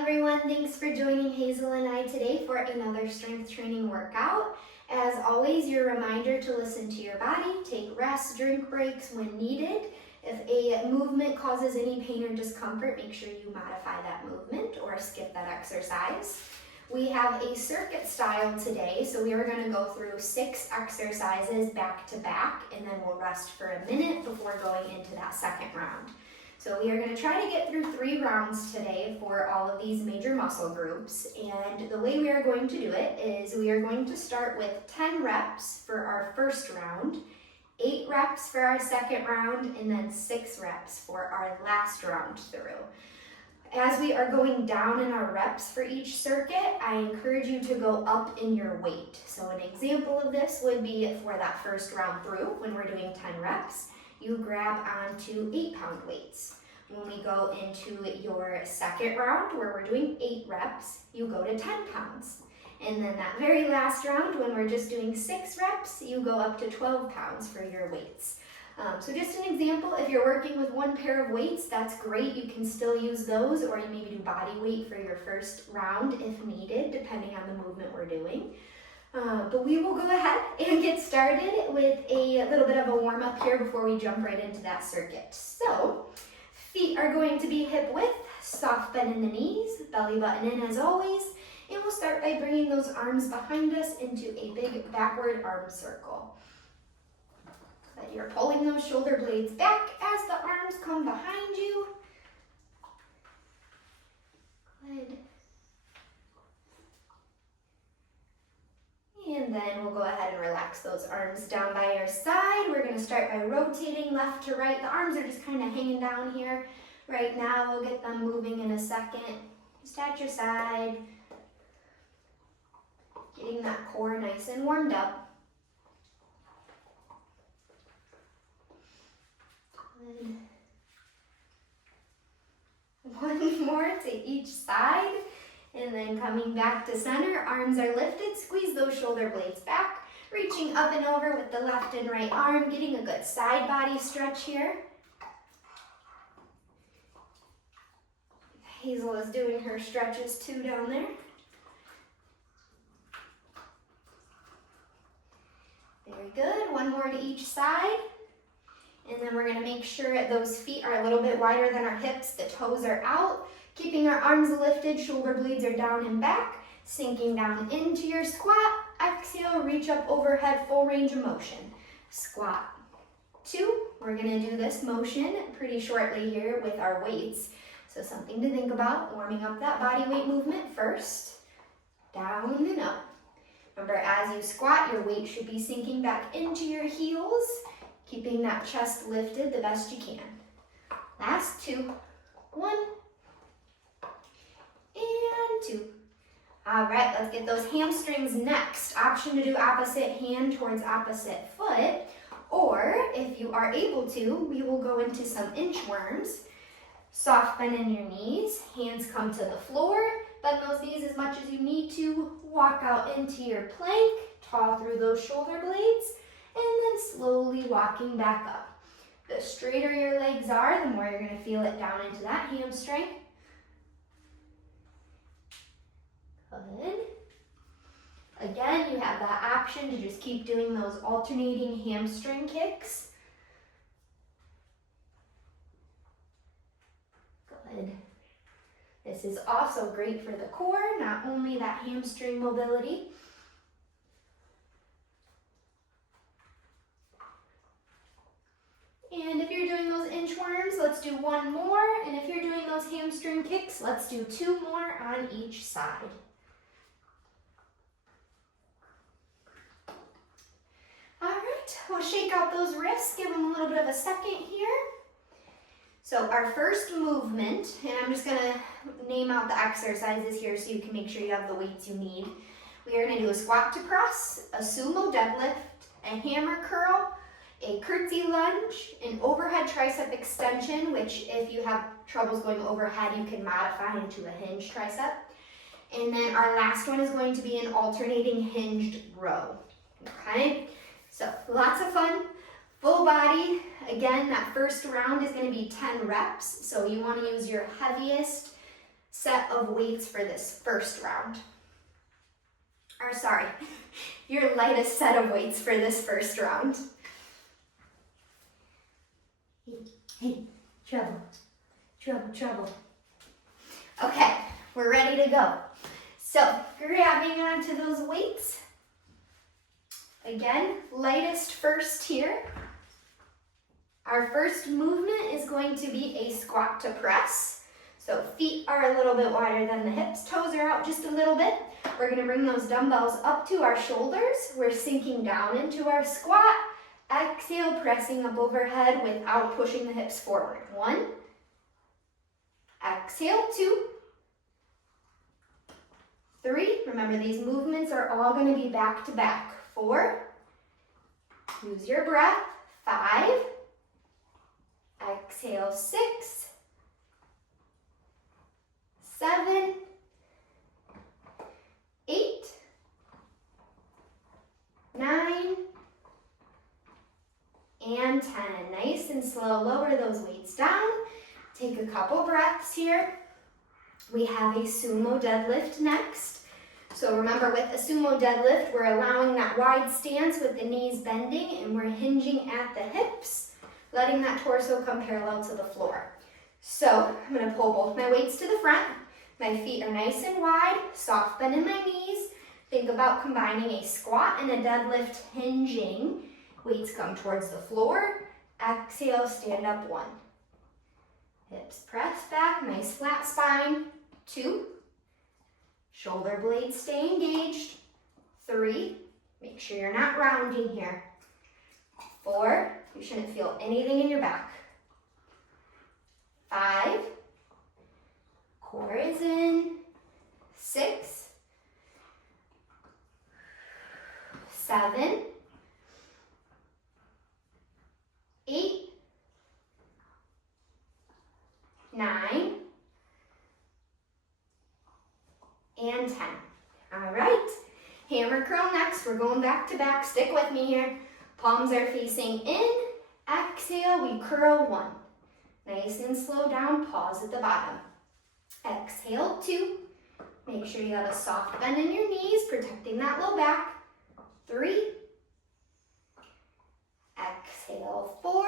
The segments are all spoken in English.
everyone, thanks for joining Hazel and I today for another strength training workout. As always, your reminder to listen to your body, take rest, drink breaks when needed. If a movement causes any pain or discomfort, make sure you modify that movement or skip that exercise. We have a circuit style today, so we are going to go through 6 exercises back to back, and then we'll rest for a minute before going into that second round. So we are going to try to get through 3 rounds today for all of these major muscle groups, and the way we are going to do it is we are going to start with 10 reps for our first round, 8 reps for our second round, and then 6 reps for our last round through. As we are going down in our reps for each circuit, I encourage you to go up in your weight. So an example of this would be for that first round through, when we're doing 10 reps, you grab onto 8-pound weights. When we go into your second round, where we're doing 8 reps, you go to 10 pounds. And then that very last round, when we're just doing 6 reps, you go up to 12 pounds for your weights. So just an example, if you're working with 1 pair of weights, that's great. You can still use those, or you maybe do body weight for your first round if needed, depending on the movement we're doing. But we will go ahead and get started with a little bit of a warm-up here before we jump right into that circuit. So, feet are going to be hip width, soft bend in the knees, belly button in as always, and we'll start by bringing those arms behind us into a big backward arm circle. But you're pulling those shoulder blades back as the arms come behind you. Good. And then we'll go ahead and relax those arms down by your side. We're going to start by rotating left to right. The arms are just kind of hanging down here right now. We'll get them moving in a second. Just at your side. Getting that core nice and warmed up. Good. One more to each side. And then coming back to center, arms are lifted, squeeze those shoulder blades back, reaching up and over with the left and right arm, getting a good side body stretch here. Hazel is doing her stretches too down there. Very good, one more to each side. And then we're gonna make sure that those feet are a little bit wider than our hips, the toes are out. Keeping our arms lifted, shoulder blades are down and back, sinking down into your squat. Exhale, reach up overhead, full range of motion. Squat 2. We're gonna do this motion pretty shortly here with our weights. So something to think about, warming up that body weight movement first. Down and up. Remember, as you squat, your weight should be sinking back into your heels, keeping that chest lifted the best you can. Last 2. 1. And 2. All right, let's get those hamstrings next. Option to do opposite hand towards opposite foot, or if you are able to, we will go into some inchworms. Soft bend in your knees, hands come to the floor, bend those knees as much as you need to, walk out into your plank, taw through those shoulder blades, and then slowly walking back up. The straighter your legs are, the more you're going to feel it down into that hamstring. Good. Again, you have that option to just keep doing those alternating hamstring kicks. Good. This is also great for the core, not only that hamstring mobility. And if you're doing those inchworms, let's do 1 more. And if you're doing those hamstring kicks, let's do 2 more on each side. All right, we'll shake out those wrists, give them a little bit of a second here. So our first movement, and I'm just gonna name out the exercises here so you can make sure you have the weights you need. We are gonna do a squat to press, a sumo deadlift, a hammer curl, a curtsy lunge, an overhead tricep extension, which if you have troubles going overhead, you can modify into a hinge tricep. And then our last one is going to be an alternating hinged row, okay? So lots of fun, full body. Again, that first round is going to be 10 reps, so you want to use your heaviest set of weights for this first round. Or sorry, your lightest set of weights for this first round. Hey, trouble, trouble, trouble. Okay, we're ready to go. So, grabbing onto those weights. Again, lightest first here. Our first movement is going to be a squat to press. So feet are a little bit wider than the hips, toes are out just a little bit. We're gonna bring those dumbbells up to our shoulders. We're sinking down into our squat. Exhale, pressing up overhead without pushing the hips forward. 1. Exhale, 2. 3. Remember, these movements are all gonna be back to back. 4. Use your breath. 5. Exhale, 6. 7. 8. 9. And 10. Nice and slow. Lower those weights down. Take a couple breaths here. We have a sumo deadlift next. So remember, with a sumo deadlift, we're allowing that wide stance with the knees bending and we're hinging at the hips, letting that torso come parallel to the floor. So I'm gonna pull both my weights to the front. My feet are nice and wide, soft bend in my knees. Think about combining a squat and a deadlift hinging. Weights come towards the floor. Exhale, stand up. 1. Hips press back, nice flat spine. 2. Shoulder blades stay engaged. 3. Make sure you're not rounding here. 4. You shouldn't feel anything in your back. 5. Core is in. 6. 7. 8. 9. And 10. All right. Hammer curl next. We're going back to back. Stick with me here. Palms are facing in. Exhale, we curl 1. Nice and slow down. Pause at the bottom. Exhale, 2. Make sure you have a soft bend in your knees, protecting that low back. 3. Exhale, 4.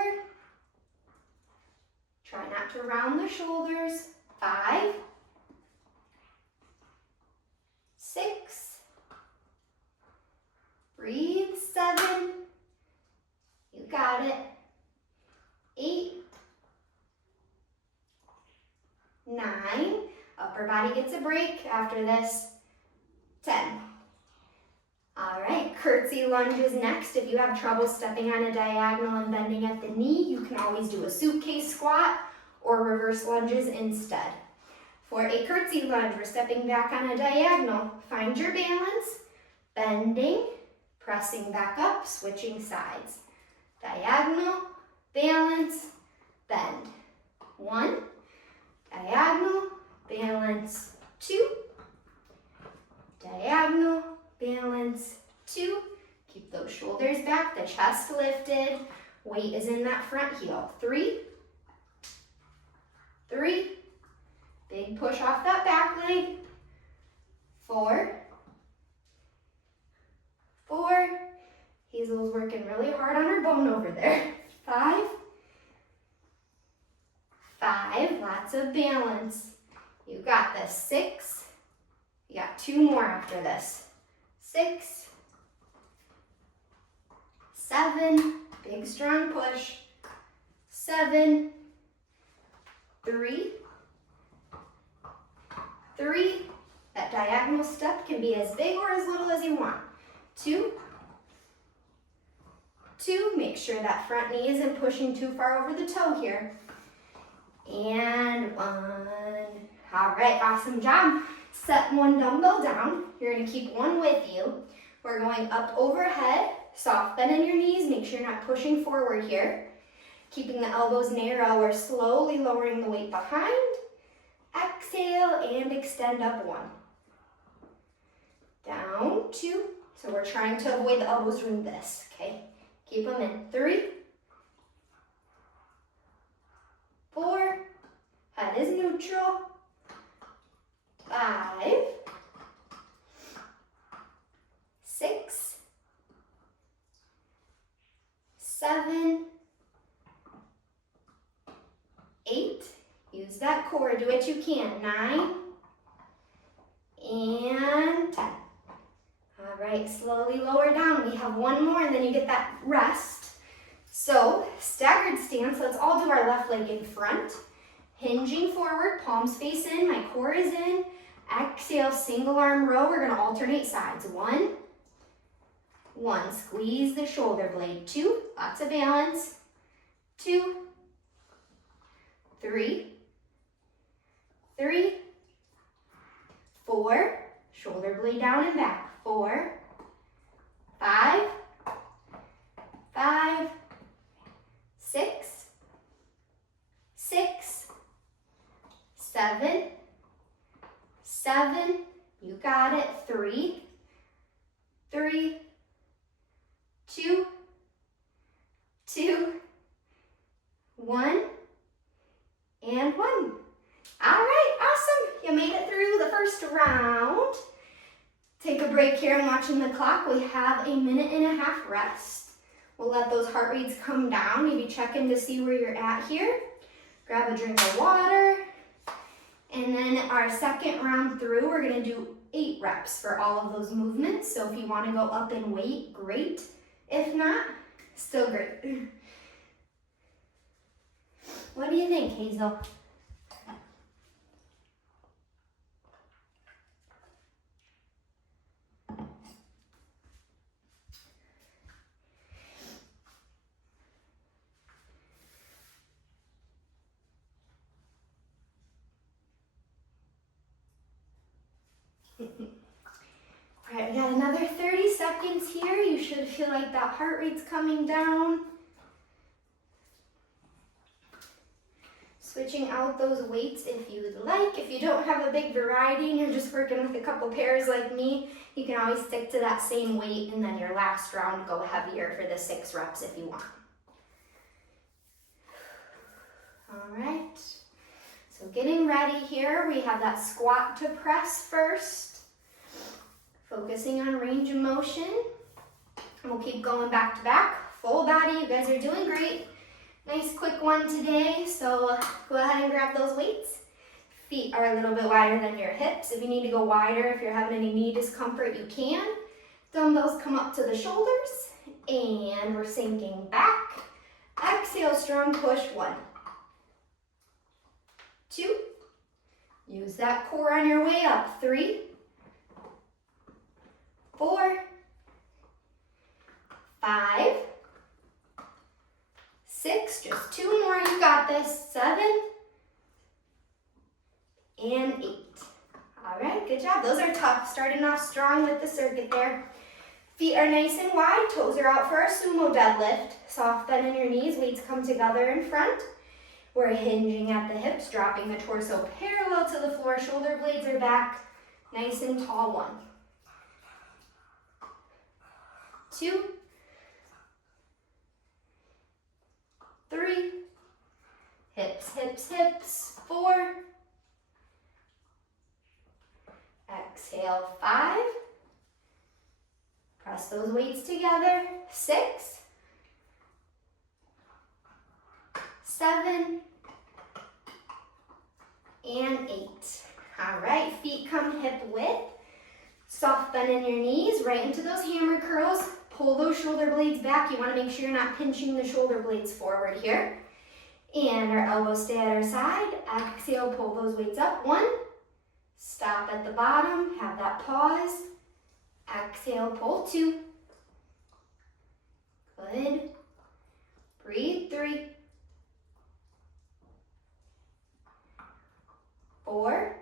Try not to round the shoulders. 5. 6. Breathe. 7. You got it. 8. 9. Upper body gets a break after this. 10. All right, curtsy lunges next. If you have trouble stepping on a diagonal and bending at the knee, you can always do a suitcase squat or reverse lunges instead. For a curtsy lunge, we're stepping back on a diagonal. Find your balance, bending, pressing back up, switching sides. Diagonal, balance, bend. 1. Diagonal, balance. 2. Diagonal, balance. 2. Keep those shoulders back, the chest lifted. Weight is in that front heel. 3. 3. Big push off that back leg. 4. 4. Hazel's working really hard on her bone over there. 5. 5. Lots of balance. You got this. 6. You got 2 more after this. 6. 7. Big strong push. 7. 3. 3. That diagonal step can be as big or as little as you want. 2. 2. Make sure that front knee isn't pushing too far over the toe here. And 1. All right, awesome job. Set 1 dumbbell down. You're gonna keep 1 with you. We're going up overhead, soft bend in your knees. Make sure you're not pushing forward here. Keeping the elbows narrow, we're slowly lowering the weight behind. Exhale and extend up 1. Down 2. So we're trying to avoid the elbows doing this, okay? Keep them in. 3. 4. Head is neutral. 5, 6, 7, 8. Use that core, do what you can. 9 and 10. All right, slowly lower down. We have one more and then you get that rest. So, staggered stance, let's all do our left leg in front. Hinging forward, palms face in, my core is in. Exhale, single arm row. We're gonna alternate sides. 1, squeeze the shoulder blade. 2, lots of balance. 2, 3, 4, shoulder blade down and back. 4, 5, 6, 7, you got it. 3, 2, 1, and 1. All right, awesome. You made it through the first round. Take a break here. I'm watching the clock. We have a 1.5 minute rest. We'll let those heart rates come down. Maybe check in to see where you're at here. Grab a drink of water. And then our second round through, we're gonna do 8 reps for all of those movements. So if you wanna go up in weight, great. If not, still great. What do you think, Hazel? All right, we got another 30 seconds here. You should feel like that heart rate's coming down. Switching out those weights if you would like. If you don't have a big variety and you're just working with a couple pairs like me, you can always stick to that same weight and then your last round go heavier for the 6 reps if you want. All right, so getting ready here. We have that squat to press first. Focusing on range of motion. We'll keep going back to back. Full body, you guys are doing great. Nice quick one today, so go ahead and grab those weights. Feet are a little bit wider than your hips. If you need to go wider, if you're having any knee discomfort, you can. Dumbbells come up to the shoulders, and we're sinking back. Exhale, strong push. 1, 2. Use that core on your way up. 3, 4, 5, 6, just 2 more, you got this. 7, and 8. All right, good job. Those are tough. Starting off strong with the circuit there. Feet are nice and wide, toes are out for our sumo deadlift. Soft bend in your knees, weights come together in front. We're hinging at the hips, dropping the torso parallel to the floor. Shoulder blades are back, nice and tall. 1, 2, 3, hips, hips, hips. 4, exhale. 5, press those weights together. 6, 7, and 8. All right, feet come hip width. Soft bend in your knees, right into those hammer curls. Pull those shoulder blades back. You want to make sure you're not pinching the shoulder blades forward here. And our elbows stay at our side. Exhale, pull those weights up. 1, stop at the bottom, have that pause. Exhale, pull. 2. Good. Breathe. 3, 4,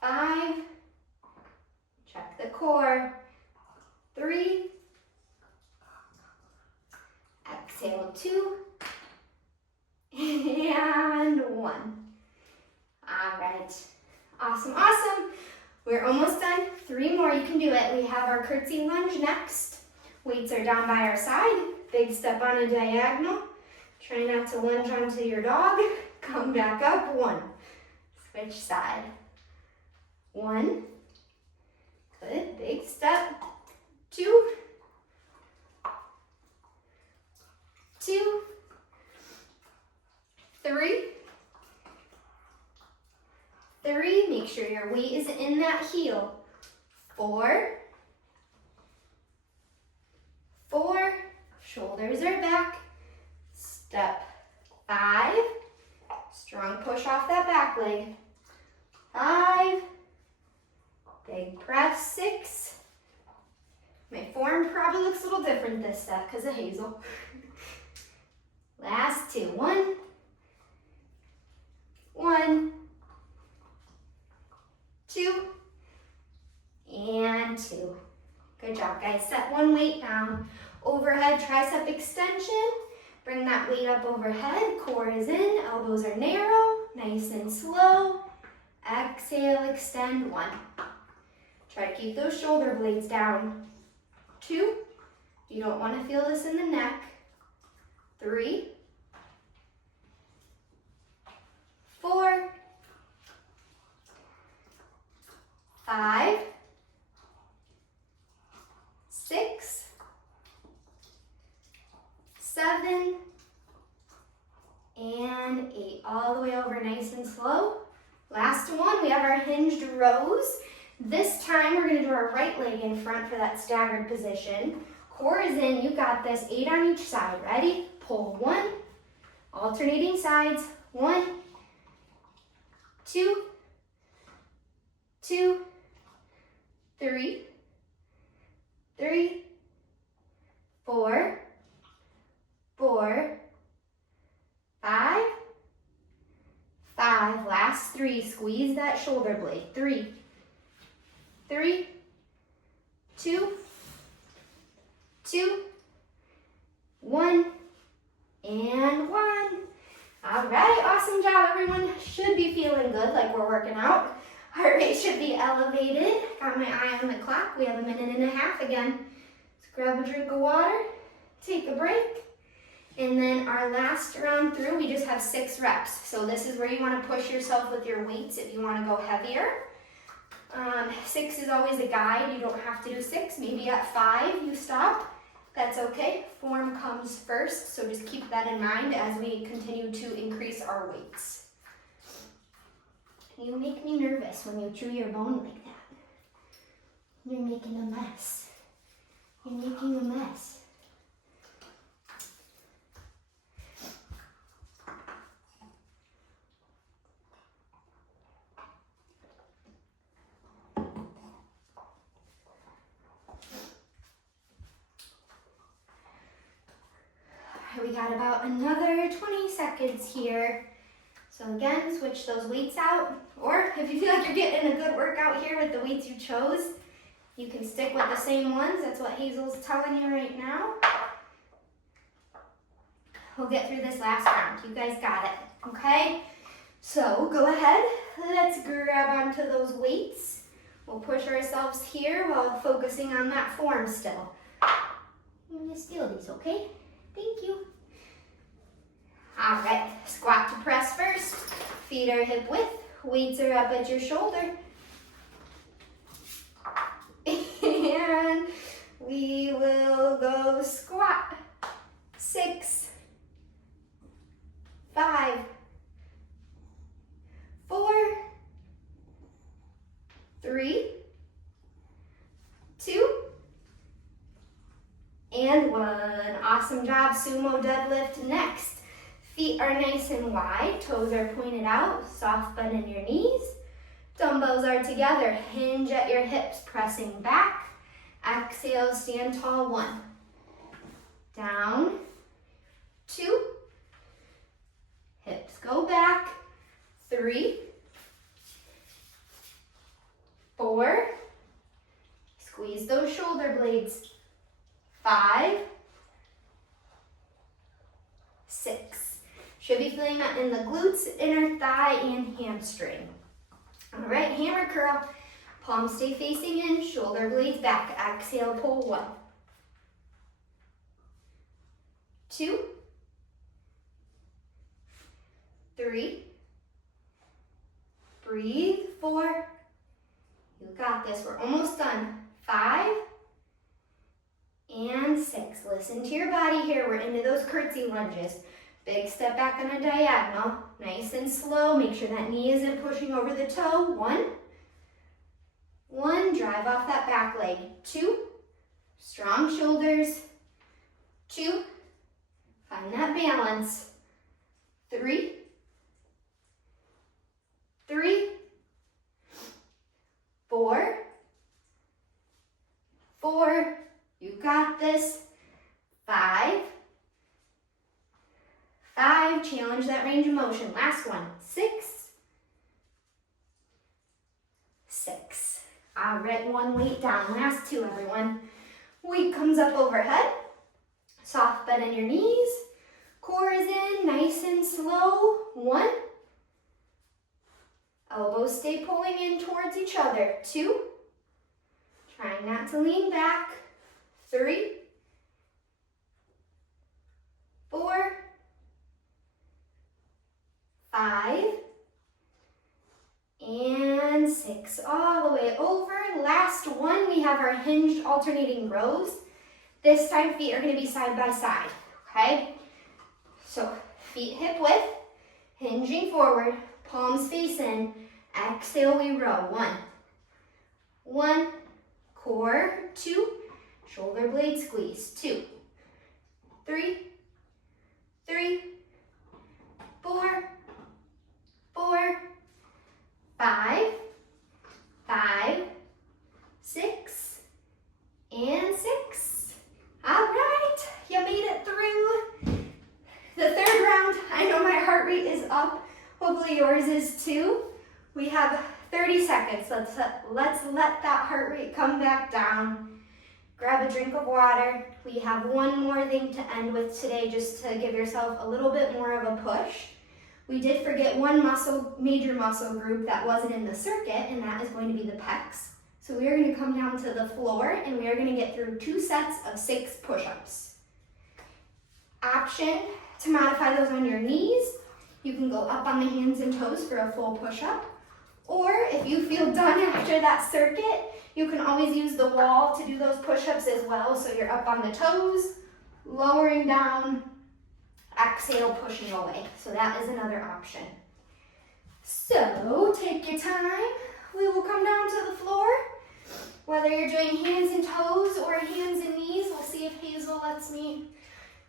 5, check the core. 3, exhale. 2, and 1. All right, awesome, awesome. We're almost done. 3 more, you can do it. We have our curtsy lunge next. Weights are down by our side. Big step on a diagonal. Try not to lunge onto your dog. Come back up. 1, Switch side. 1. Good, big step. 2. 2. 3. 3. Make sure your weight is in that heel. 4. 4. Shoulders are back. Step. 5. Strong push off that back leg. 5. Big press. 6. My form probably looks a little different this step because of Hazel. Last 2. 1. 1. 2. And 2. Good job, guys. Set one weight down. Overhead tricep extension. Bring that weight up overhead. Core is in. Elbows are narrow. Nice and slow. Exhale, extend. 1. Try to keep those shoulder blades down. 2. You don't want to feel this in the neck. 3. 4. 5. 6. 7. And 8. All the way over, nice and slow. Last one, we have our hinged rows. This time we're gonna do our right leg in front for that staggered position. Core is in, you got this. 8 on each side. Ready? Pull. 1. Alternating sides. 1. 2. 2. 3. 3. 4. 4. 5. 5. Last 3. Squeeze that shoulder blade. 3. 3. 2. 2. 1. And 1. All right, awesome job, everyone. Should be feeling good, like we're working out. Heart rate should be elevated. Got my eye on the clock. We have a minute and a half again. Let's grab a drink of water, take a break, and then our last round through, we just have 6 reps. So this is where you want to push yourself with your weights if you want to go heavier. 6 is always a guide. You don't have to do 6. Maybe at 5 you stop. That's okay. Form comes first, so just keep that in mind as we continue to increase our weights. You make me nervous when you chew your bone like that. You're making a mess. You're making a mess. We got about another 20 seconds here. So again, switch those weights out. Or if you feel like you're getting a good workout here with the weights you chose, you can stick with the same ones. That's what Hazel's telling you right now. We'll get through this last round. You guys got it, okay? So go ahead, let's grab onto those weights. We'll push ourselves here while focusing on that form still. I'm gonna steal these, okay? Thank you. All right, squat to press first. Feet are hip width, weights are up at your shoulder. And we will go squat. 6, 5, 4, 3, 2, and 1. Awesome job. Sumo deadlift next. Feet are nice and wide, toes are pointed out, soft bend in your knees. Dumbbells are together, hinge at your hips, pressing back. Exhale, stand tall. 1. Down. 2. Hips go back. 3. 4. Squeeze those shoulder blades. 5. 6. Should be feeling that in the glutes, inner thigh, and hamstring. All right, hammer curl. Palms stay facing in, shoulder blades back. Exhale, pull. 1. 2. 3. Breathe. 4. You got this. We're almost done. 5 and 6. Listen to your body here. We're into those curtsy lunges. Big step back on a diagonal. Nice and slow. Make sure that knee isn't pushing over the toe. 1. 1. Drive off that back leg. 2. Strong shoulders. 2. Find that balance. 3. 3. 4. 4. You got this. 5. 5. Challenge that range of motion. Last one. 6. 6. All right, one weight down. Last 2, everyone. Weight comes up overhead. Soft bend in your knees. Core is in, nice and slow. 1. Elbows stay pulling in towards each other. 2. Trying not to lean back. 3. 4. 5. And 6. All the way over. Last one, we have our hinged alternating rows. This time, feet are going to be side by side, okay? So, feet hip width, hinging forward, palms face in. Exhale, we row. 1. 1. Core. 2. Shoulder blade squeeze. 2. 3. 3. 4. 4. 5. 5. 6. And 6. All right, you made it through the third round. I know my heart rate is up. Hopefully yours is too. We have 30 seconds. Let's let that heart rate come back down. Grab a drink of water. We have one more thing to end with today, just to give yourself a little bit more of a push. We did forget one major muscle group that wasn't in the circuit, and that is going to be the pecs. So we are going to come down to the floor, and we are going to get through 2 sets of 6 push-ups. Option to modify those on your knees. You can go up on the hands and toes for a full push-up. Or if you feel done after that circuit, you can always use the wall to do those push-ups as well. So you're up on the toes, lowering down, exhale, pushing away. So that is another option. So take your time. We will come down to the floor. Whether you're doing hands and toes or hands and knees, we'll see if Hazel lets me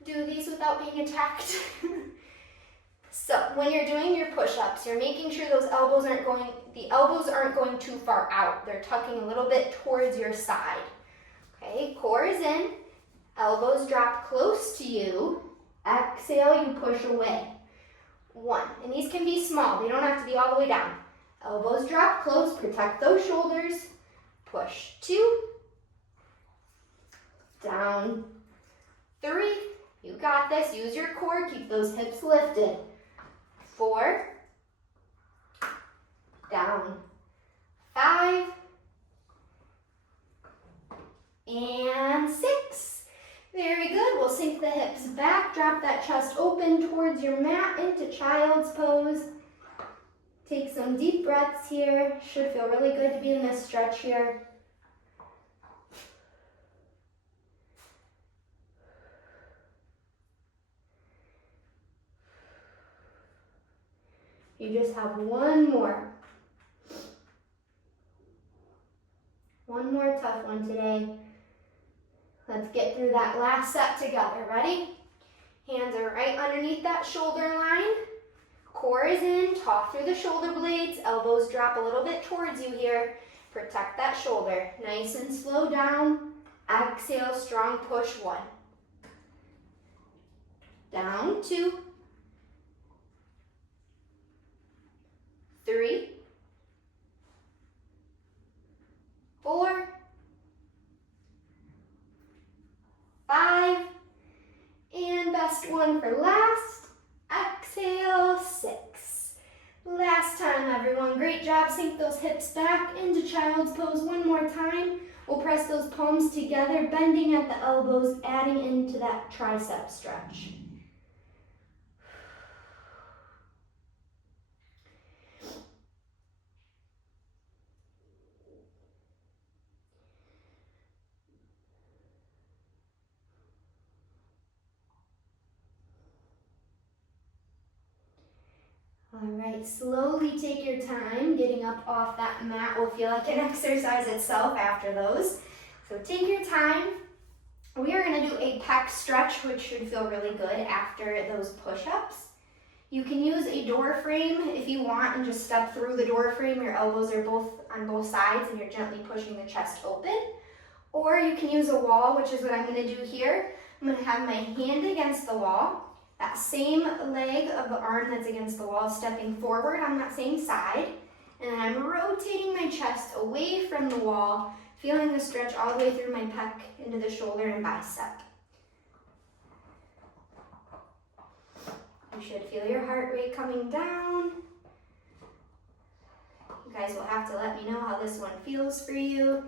do these without being attacked. So when you're doing your push-ups, you're making sure the elbows aren't going too far out. They're tucking a little bit towards your side. Okay, core is in, elbows drop close to you. Exhale, you push away. 1, and these can be small. They don't have to be all the way down. Elbows drop close, protect those shoulders. Push. 2. Down. 3. You got this. Use your core. Keep those hips lifted. 4. Down. 5. And 6. Very good. We'll sink the hips back. Drop that chest open towards your mat into child's pose. Take some deep breaths here. Should feel really good to be in this stretch here. You just have one more. One more tough one today. Let's get through that last set together. Ready? Hands are right underneath that shoulder line. Core is in, talk through the shoulder blades, elbows drop a little bit towards you here. Protect that shoulder. Nice and slow down. Exhale, strong push. 1. Down. 2. 3. 4. 5. And best one for last. Exhale, 6. Last time, everyone. Great job. Sink those hips back into child's pose one more time. We'll press those palms together, bending at the elbows, adding into that tricep stretch. All right, slowly take your time. Getting up off that mat will feel like an exercise itself after those. So take your time. We are gonna do a pec stretch, which should feel really good after those push-ups. You can use a door frame if you want and just step through the door frame. Your elbows are both on both sides and you're gently pushing the chest open. Or you can use a wall, which is what I'm gonna do here. I'm gonna have my hand against the wall. That same leg of the arm that's against the wall stepping forward on that same side. And then I'm rotating my chest away from the wall, feeling the stretch all the way through my pec into the shoulder and bicep. You should feel your heart rate coming down. You guys will have to let me know how this one feels for you.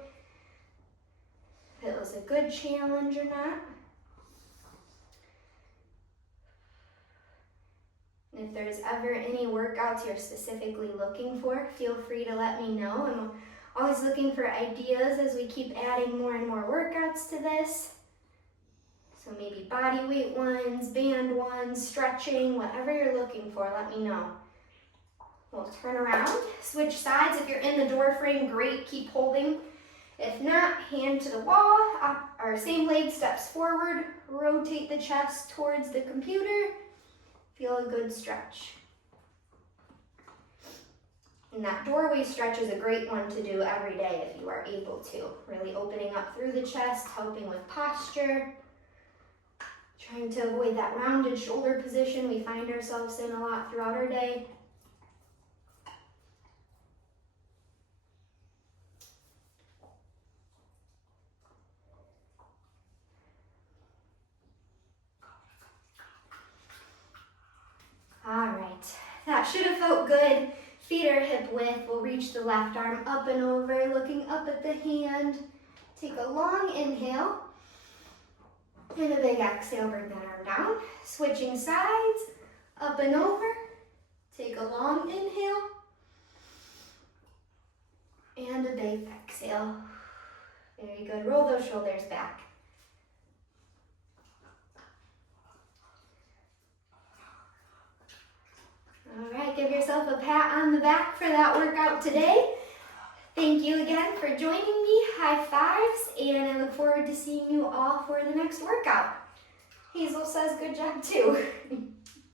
If it was a good challenge or not. And if there's ever any workouts you're specifically looking for, feel free to let me know. I'm always looking for ideas as we keep adding more and more workouts to this. So maybe body weight ones, band ones, stretching, whatever you're looking for, let me know. We'll turn around, switch sides. If you're in the door frame, great, keep holding. If not, hand to the wall, our same leg steps forward, rotate the chest towards the computer. Feel a good stretch. And that doorway stretch is a great one to do every day if you are able to. Really opening up through the chest, helping with posture. Trying to avoid that rounded shoulder position we find ourselves in a lot throughout our day. All right, that should have felt good. Feet are hip width. We'll reach the left arm up and over, looking up at the hand. Take a long inhale. And a big exhale, bring that arm down. Switching sides, up and over. Take a long inhale. And a big exhale. Very good. Roll those shoulders back. All right, give yourself a pat on the back for that workout today. Thank you again for joining me. High fives, and I look forward to seeing you all for the next workout. Hazel says good job too.